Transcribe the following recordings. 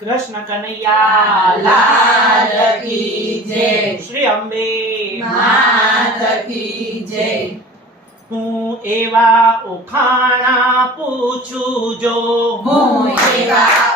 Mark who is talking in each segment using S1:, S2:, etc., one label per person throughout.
S1: કૃષ્ણ કનૈયા
S2: લાલ કી જય.
S1: શ્રી અંબે
S2: માત કી જય.
S1: હું એવા ઓખાણા પૂછું જો.
S2: હું એવા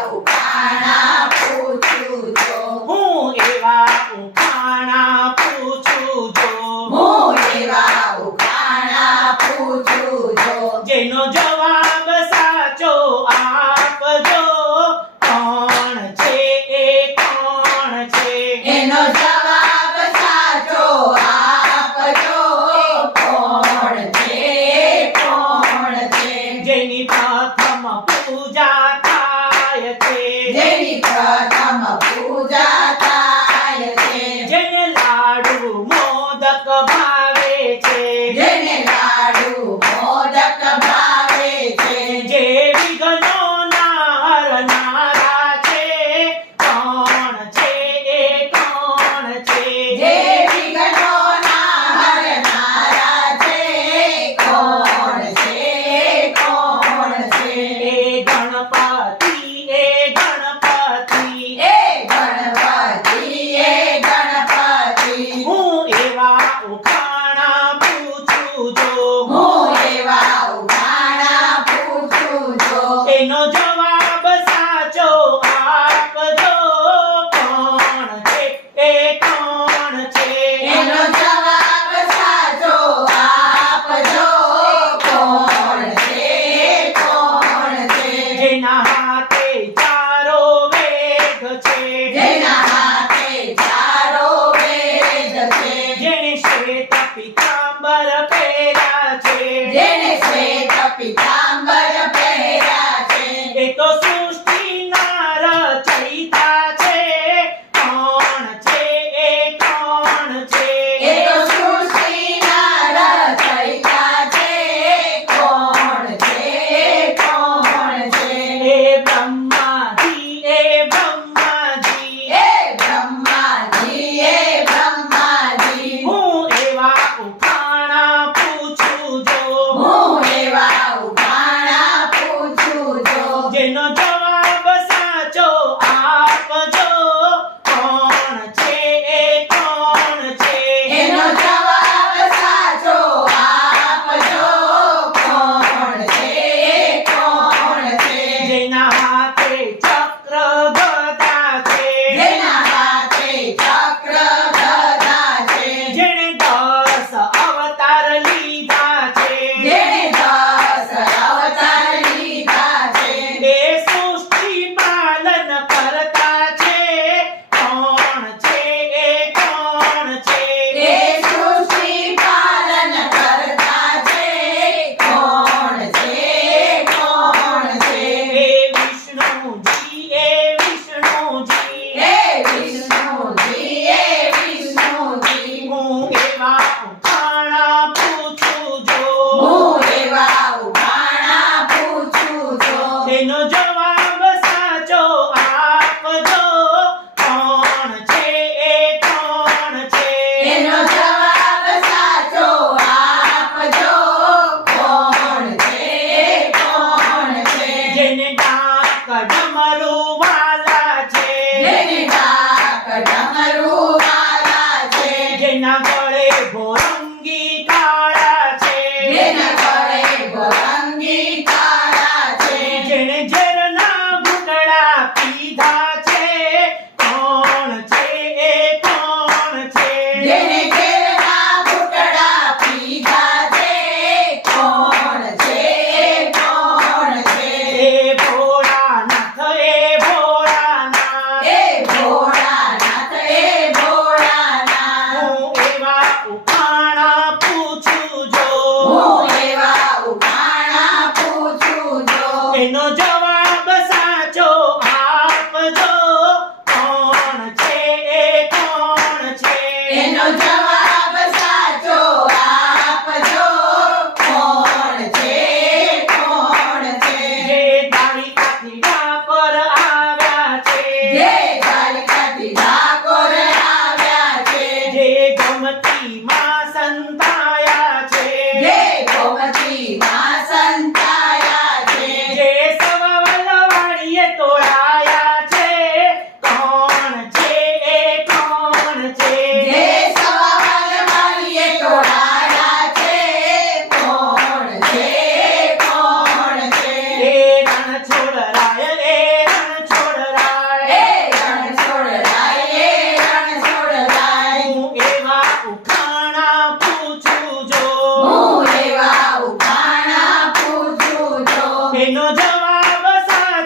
S2: దేవి ప్రథమ
S1: పూజా Basa. camarou, vale.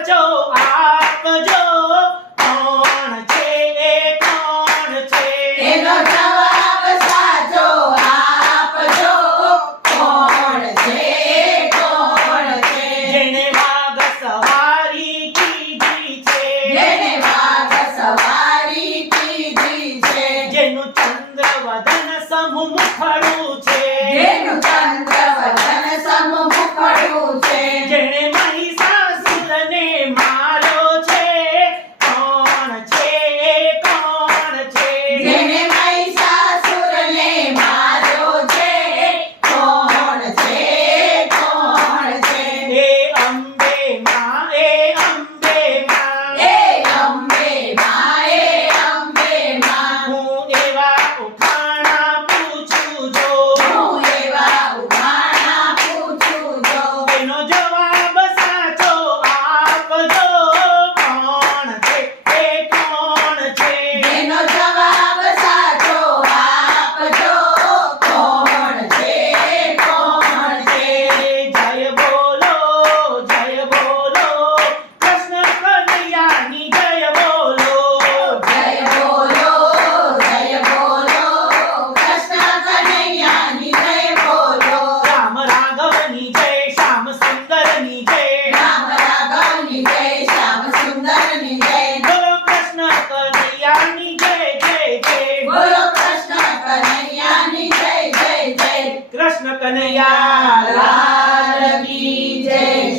S1: જો
S2: આપ જો
S1: કોણ છે એ કોણ છે?
S2: એનો છે
S1: એ કોણ છે?
S2: સવારી કીધી છે.
S1: જેનું
S2: ચંદ્રવદન
S1: સમુખ ખડું છે.
S2: જેનું ચંદ્રવદન સમુખ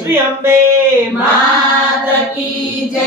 S1: શ્રી અંબે
S2: માતા કી જય.